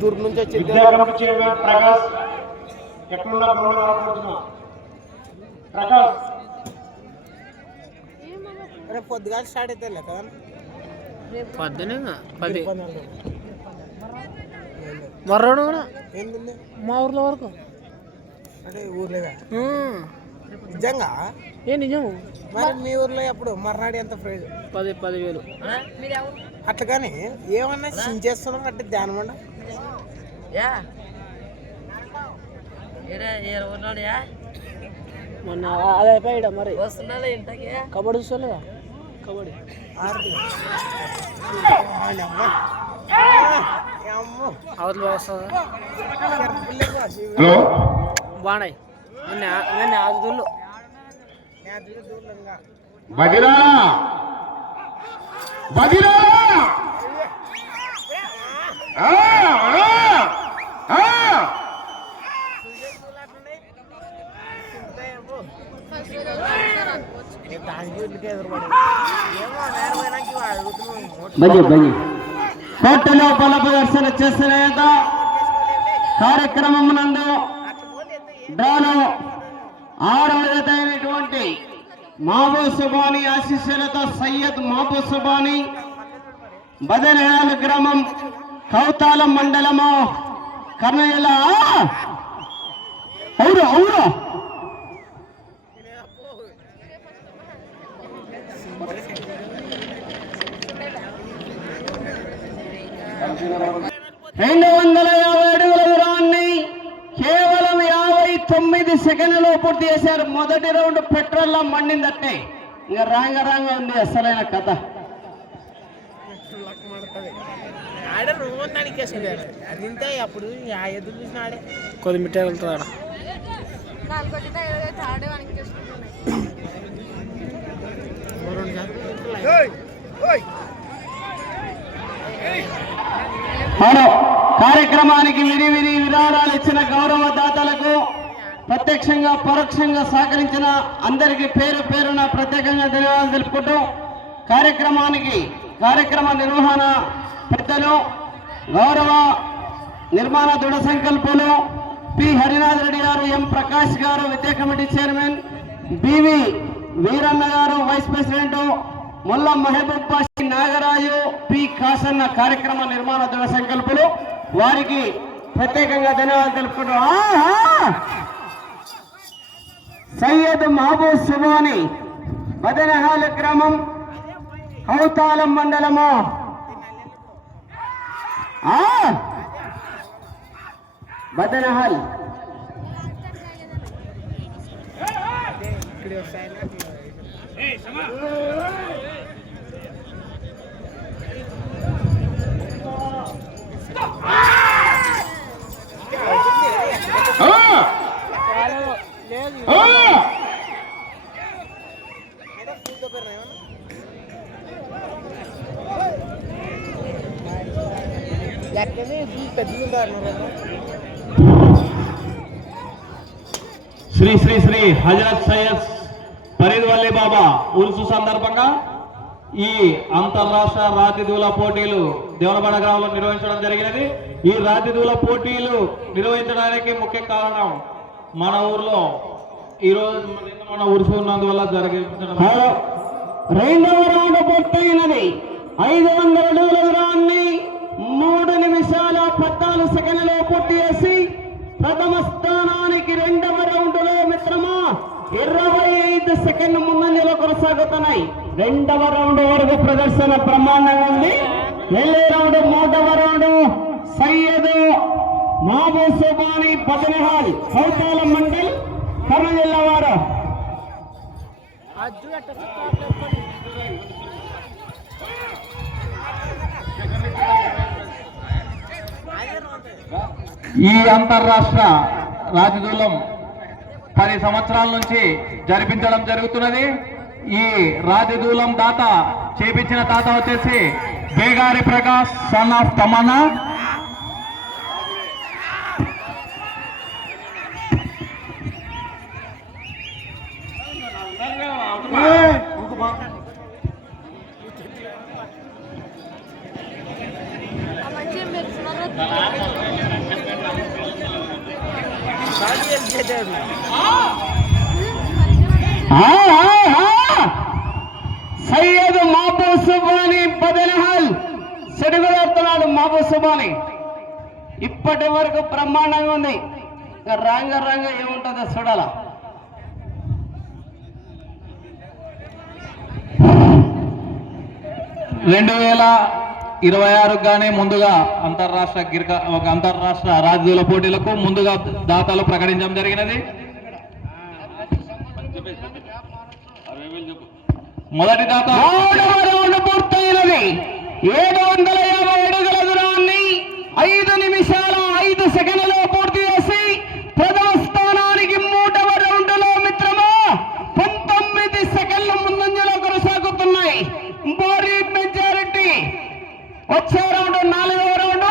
దూరం నుంచి వచ్చి ప్రకాష్ ఎట్లున్నా ప్రకాష్ రేపు పొద్దుగా స్టార్ట్ అయితే కదా పొద్దునే 10 మర్రాడు కూడా ఏంది మా ఊర్లో వరకు అంటే ఊర్లేదా నిజంగా నిజం మరి మీ ఊర్లో అప్పుడు మర్నాడు ఎంత ప్రైజ్ 10,000 అట్లా కానీ ఏమన్నా సించేస్తున్నాం అంటే ధ్యానం ఉండ మొన్న అదే అయిపోయాడ మరి కబడ్డీ చూస్తలేదా కబడ్డీ అవతల వస్తుందా బాగున్నాయి నేను ఆదులు కోర్టులో బల ప్రదర్శన చేసిన కార్యక్రమం నందు డ్రాలో 6వ జత అయినటువంటి మహబూబ్ సుబానీ ఆశీస్సులతో సయ్యద్ మహబూబ్ సుబానీ బదనహాల్ గ్రామం కౌతాలం మండలము కర్నూలు అవురు అవురు రెండు 250 అడుగుల దూరాన్ని కేవలం 59 సెకండ్లలో పూర్తి చేశారు. మొదటి రౌండ్ పెట్రోల్ మండిందట్టే. ఇంకా రాంగ ఉంది అసలైన కథ. అప్పుడు ఎదురు చూసిన ఆడే కొద్ది మిఠాయి వెళ్తాడు. కార్యక్రమానికి విరివిరి విరాళాలు ఇచ్చిన గౌరవ దాతలకు ప్రత్యక్షంగా పరోక్షంగా సహకరించిన అందరికీ పేరు పేరున ప్రత్యేకంగా ధన్యవాదాలు తెలుపుకుంటూ కార్యక్రమ నిర్వహణ పెద్దలు గౌరవ నిర్మాణ దృఢ సంకల్పులు పి హరినాథ్ రెడ్డి గారు, ఎం ప్రకాష్ గారు విద్యా committee chairman, B V Veeranna garu vice president, Mulla Mahaboob Pashi Nagaraju, P Kasanna కార్యక్రమ నిర్మాణ దృఢ సంకల్పులు, వారికి ప్రత్యేకంగా ధన్యవాదాలు తెలుపుకుంటూ సయ్యద్ మహబూబ్ సుబానీ బదనహాల్ గ్రామం కౌతాలం మండలము బదనహాల్ శ్రీ శ్రీ శ్రీ హజరత్ సయ్యద్ ఫరీద్ వల్లీ బాబా ఉరుసు సందర్భంగా ఈ అంతర్రాష్ట్ర రాతిదూల పోటీలు దేవరబండ గ్రామంలో నిర్వహించడం జరిగినది. ఈ రాతిదూల పోటీలు నిర్వహించడానికి ముఖ్య కారణం మన ఊర్లో ఈరోజు మన ఉరుసు ఉన్నందువల్ల జరిగించడం. రెండవ రౌండ్ పూర్తయినది. 500 అడుగుల దూరాన్ని 3 నిమిషాల 14 సెకండ్లలో పూర్తి చేసి ప్రథమ స్థానానికి రెండవ రౌండ్ లో మిత్రమా 25 సెకండ్ ముందంజలో కొనసాగుతున్నాయి. రెండవ రౌండ్ వరకు ప్రదర్శన బ్రహ్మాండంగా ఉంది. వెళ్ళే రౌండ్ 3వ రౌండ్ సయ్యద్ మహబూబ్ సుబానీ బదనహాల్ కౌతాలం మండల్ కర్నూలు జిల్లా వారు. ఈ అంతర్రాష్ట్ర రాజదూలం 10 సంవత్సరాల నుంచి జరిపించడం జరుగుతున్నది. ఈ రాజదూలం దాత చేపించిన దాత వచ్చేసి బేగారి ప్రకాష్ సన్ ఆఫ్ తమన్నా. సయ్యద్ మహబూబ్ సుబానీ బదనహల్ సెడుగుతున్నాడు. మహబూబ్ సుబానీ ఇప్పటి వరకు బ్రహ్మాండంగా ఉంది. రంగ ఏముంటుందో చూడాల. గానే ముందుగా అంతర్రాష్ట్ర రాజ్యాల పోటీలకు ముందుగా దాతలు ప్రకటించడం జరిగినది. మొదటి దాత పూర్తయినది. 750 అడుగుల దూరాన్ని 5 నిమిషాల 5 సెకండ్లలో పూర్తి చేసి ప్రథమ స్థానానికి 3వ రౌండ్లో మిత్రమా 19 సెకండ్ల ముందంజలో కొనసాగుతున్నాయి. భారీ మెజారిటీ. వచ్చే రౌండ్ 4వ రౌండ్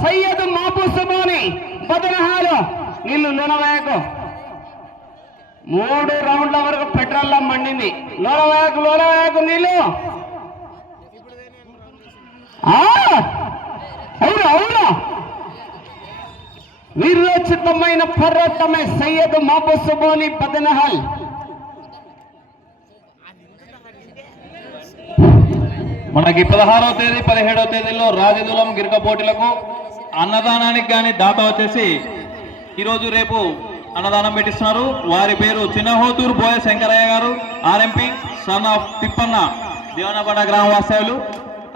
సయ్యద్ మహబూబ్ సుబానీ బదనహాలు నీళ్లు లోనవేయకు. 3 రౌండ్ల వరకు పెట్రోల్ మండింది. లోనవేయకు నీళ్లు. అవునా వీరోచితమైన పోరాటమే సయ్యద్ మహబూబ్ సుబానీ బదనహల్. మనకి 16వ తేదీ 17వ తేదీలో రాజదులం గిరిక పోటీలకు అన్నదానానికి కానీ దాత వచ్చేసి ఈరోజు రేపు అన్నదానం పెట్టిస్తున్నారు. వారి పేరు చిన్నహోతూరు బోయ శంకరయ్య గారు, ఆర్ఎంపీ, సన్ ఆఫ్ తిప్పన్న, దేవనపడ గ్రామ వాస్తవ్యులు.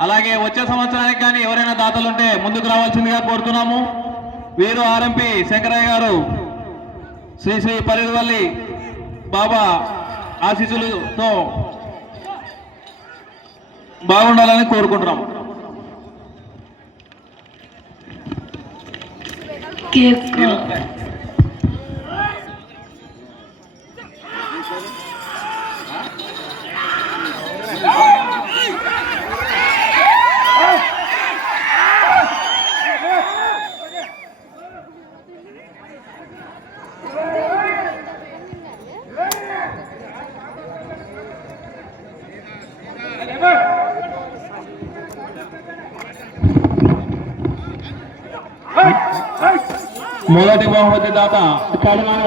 అలాగే వచ్చే సంవత్సరానికి కానీ ఎవరైనా దాతలు ఉంటే ముందుకు రావాల్సిందిగా కోరుతున్నాము. వీరు ఆర్ఎంపీ శంకరయ్య గారు శ్రీ పరిధివల్లి బాబా ఆశీస్సులతో బాగుండాలని కోరుకుంటున్నాం. మొదటి బహుమతి దాత కడిమాన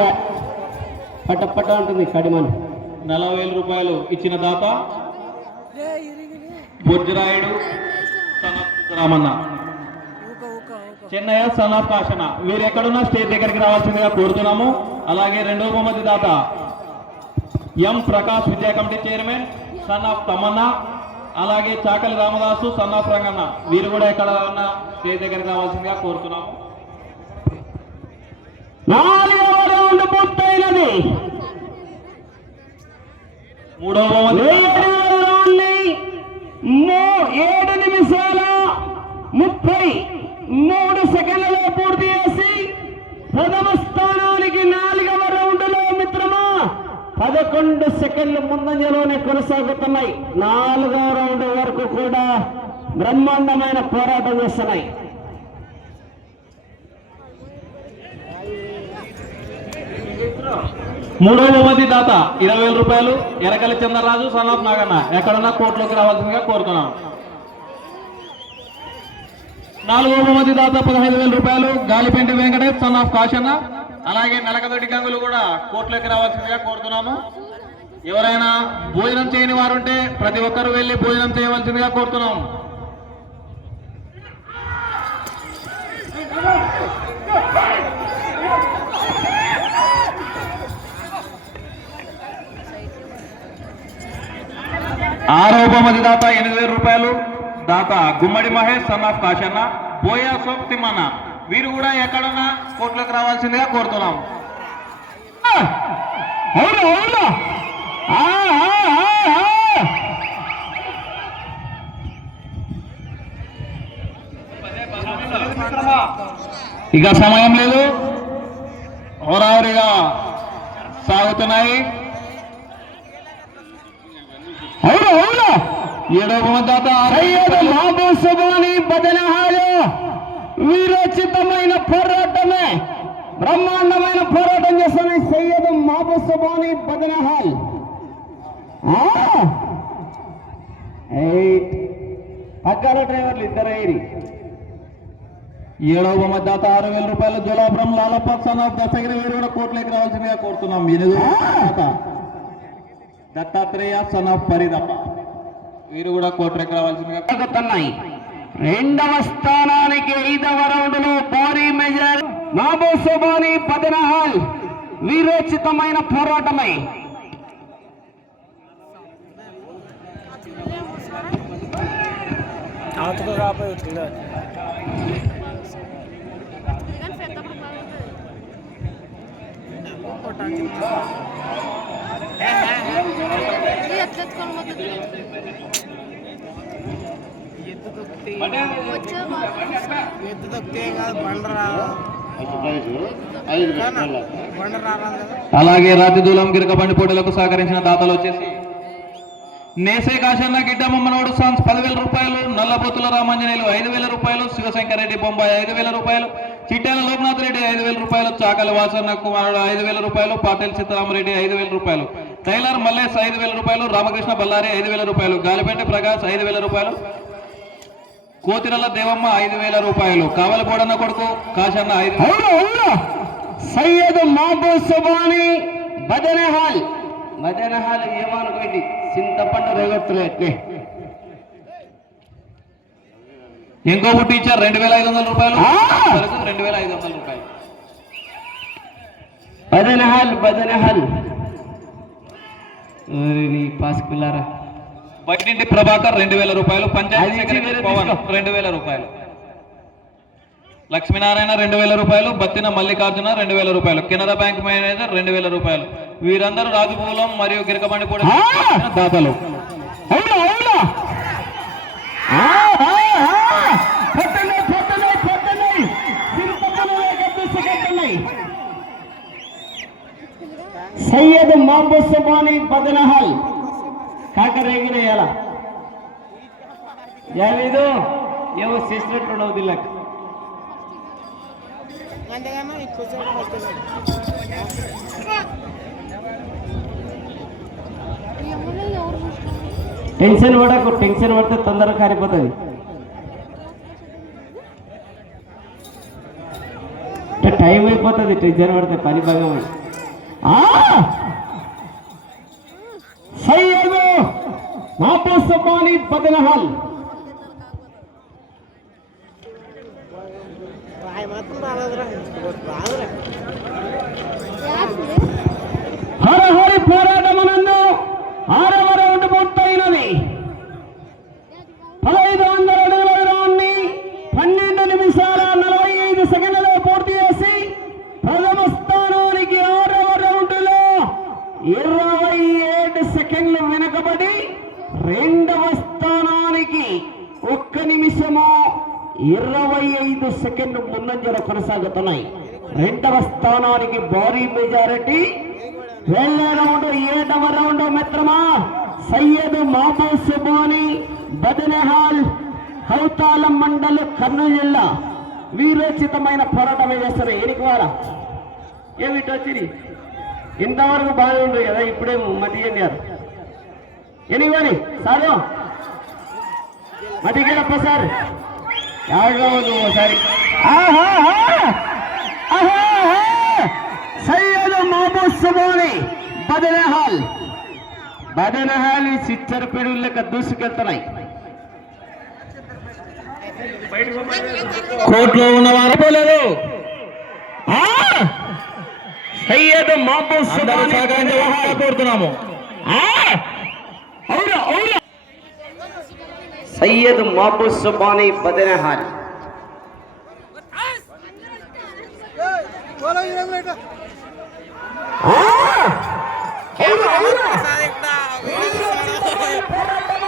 పట్ట ఉంటుంది. కడిమాన 40,000 రూపాయలు ఇచ్చిన దాత బుజ్జరాయుడు రామన్న, చెన్నయ్య సన్ ఆఫ్ కాశన. వీరు ఎక్కడున్నా స్టేజ్ దగ్గరికి రావాల్సిందిగా కోరుతున్నాము. అలాగే రెండవ బహుమతి దాత ఎం ప్రకాష్ విద్యా committee chairman, son of Tamannaah. అలాగే చాకలి రామదాసు, సన్ ఆఫ్ రంగన్న. వీరు కూడా ఎక్కడ ఉన్న స్టేజ్ దగ్గరికి రావాల్సిందిగా కోరుతున్నాము. 4వ రౌండ్ పూర్తయినది. 3వ బహుమతి 7 నిమిషాల 33 సెకండ్లలో పూర్తి చేసి ప్రథమ స్థానానికి 4వ రౌండ్లో మిత్రమా 11 సెకండ్లు ముందంజలోనే కొనసాగుతున్నాయి. 4వ రౌండ్ వరకు కూడా బ్రహ్మాండమైన పోరాటం చేస్తున్నాయి. మూడవ బహుమతి దాత 20,000 రూపాయలు ఎరకలి చంద్రరాజు, సన్ ఆఫ్ నాగన్న. ఎక్కడున్నా కోర్టులోకి రావాల్సిందిగా కోరుతున్నాం. 4వ బహుమతి దాత 15,000 రూపాయలు గాలిపెంటి వెంకటేష్, సన్ ఆఫ్ కాశన్న. అలాగే నలకదొడ్డి గంగులు కూడా కోర్టులోకి రావాల్సిందిగా కోరుతున్నాము. ఎవరైనా భోజనం చేయని వారుంటే ప్రతి ఒక్కరూ వెళ్ళి భోజనం చేయవలసిందిగా కోరుతున్నాము. ఆరవ బహుమతి దాత 8,000 రూపాయలు దాత గుమ్మడి మహేష్, సన్ ఆఫ్ కాశన్న, బోయా సోప్ తిమ్మన్న. వీరు కూడా ఎక్కడున్నా కోర్టులోకి రావాల్సిందిగా కోరుతున్నాం. ఇక సమయం లేదు, హోరాహోరీగా సాగుతున్నాయి. 7వ బహుమతి దాత సయ్యద్ మహబూబ్ సుబానీ బదనహాలు. వీరోచితమైన పోరాటమే బ్రహ్మాండమైన పోరాటం చేస్తున్న సయ్యద్ మహబూబ్ సుబానీ బదనహాల్. పక్కన డ్రైవర్లు 2 ఏడవ బహుమతి దాత 6,000 రూపాయలు జోలాపురం లాలప్ప సన్ ఆఫ్ దశగిరి వీరు కూడా కోట్లోకి రావాల్సిందిగా కోరుతున్నాం. 8వ దాత దత్తాత్రేయ సన్ ఆఫ్ పరిదప్ప వీరు కూడా కోట్లోకి రావాల్సిందిగా జరుగుతున్నాయి. రెండవ స్థానానికి 5వ రౌండ్ లో భారీ మెజర్ మాబోసోబాని బదనహాల్ వీరోచితమైన పోరాటమై అవతల రాబోయే ఎత్తు తొక్కితే కాదు బండరా అలాగే రాతి దూలం గిరక బండి పోటీలకు సహకరించిన దాతలు వచ్చేసి నేసే కాశన్న గిడ్డమ్మ మనోడు సాన్స్ 10,000 రూపాయలు, నల్లబొత్తుల రామాంజనేయులు 5,000 రూపాయలు, శివశంకర్ రెడ్డి బొంబాయి 5,000 రూపాయలు, చిట్టాల లోక్నాథ్ రెడ్డి 5,000 రూపాయలు, చాకలి వాసన్న కుమారుడు 5,000 రూపాయలు, పాటెల్ సీతారామరెడ్డి 5,000 రూపాయలు, టైలర్ మల్లేష్ 5,000 రూపాయలు, రామకృష్ణ బల్లారి 5,000 రూపాయలు, గాలిపెంటి ప్రకాష్ 5,000 రూపాయలు, కోతిరల్ల దేవమ్మ 5,000 రూపాయలు, కావలపోడన్న కొడుకు కాశన్న 5,000. సయ్యద్ మాబోసోబాని బదనహాల్ ఏమనుకోండి చింతపండు రేగొత్తులే ఇంకో టీచర్ 2,500 రూపాయలు, 2,500 రూపాయలు. బదనహాల్ పాస్ పిల్లారా. బయటింటి ప్రభాకర్ 2,000 రూపాయలు, పంచాయతీ సెక్రటరీ పవన్ 2,000 రూపాయలు, లక్ష్మీనారాయణ 2,000 రూపాయలు, బత్తిన మల్లికార్జున 2,000 రూపాయలు, కెనరా బ్యాంక్ మేనేజర్ 2,000 రూపాయలు. వీరందరూ రాజుపూలం మరియు గిరకబండి కూడా దాతలు. సయ్యద్ మాబోసోబాని బదనహాల్ కాకరేగిరేయాల జావేదో ఏవో చేసినట్టు దిల్లక్ అంతేగానో ఎక్కువ టెన్షన్ పడకు, టెన్షన్ పడితే తొందరగా కారిపోతుంది. టైం అయిపోతుంది టెన్షన్ పడితే పని భాగం. సయ్యద్ మాబోసోబాని బదనహాల్ హరహరి పోరాటమునందు 6వ రౌండ్ పూర్తయినది. 1500 అడుగుల దూరాన్ని 12 నిమిషాల 45 సెకండ్లలో పూర్తి చేసి ప్రథమ స్థానానికి 6వ రౌండ్లో 27 సెకండ్లు వెనుకబడి 2వ స్థానానికి 1 నిమిషము 25 సెకండ్లు ముందంజలో కొనసాగుతున్నాయి. 2వ స్థానానికి భారీ మెజారిటీ. వెళ్ళే రౌండ్ 7వ రౌండ్ మిత్రమా సయ్యద్ మాబోసోబాని బదనహాల్ హౌతాలం మండల్ కర్నూలు జిల్లా వీరోచితమైన పోరాటం చేస్తారు. ఎనికి వారా ఏమిటి వచ్చింది ఇంతవరకు బాగానే ఉండదు కదా, ఇప్పుడే మతి చెందారు. ఎనివని సారు మతికేనప్ప సార్ యాగవదు ఒకసారి. సయ్యద్ మాబోసోబాని బదనహాల్ ఈ సిచ్చర్ పిడుగులు లెక్క దూసుకెళ్తున్నాయి. కోర్టులో ఉన్నవారు పోలేదు. సయ్యద్ మాబోసోబాని కోరుతున్నాము. సయ్యద్ మాబోసోబాని బదనహాల్ పోరాటం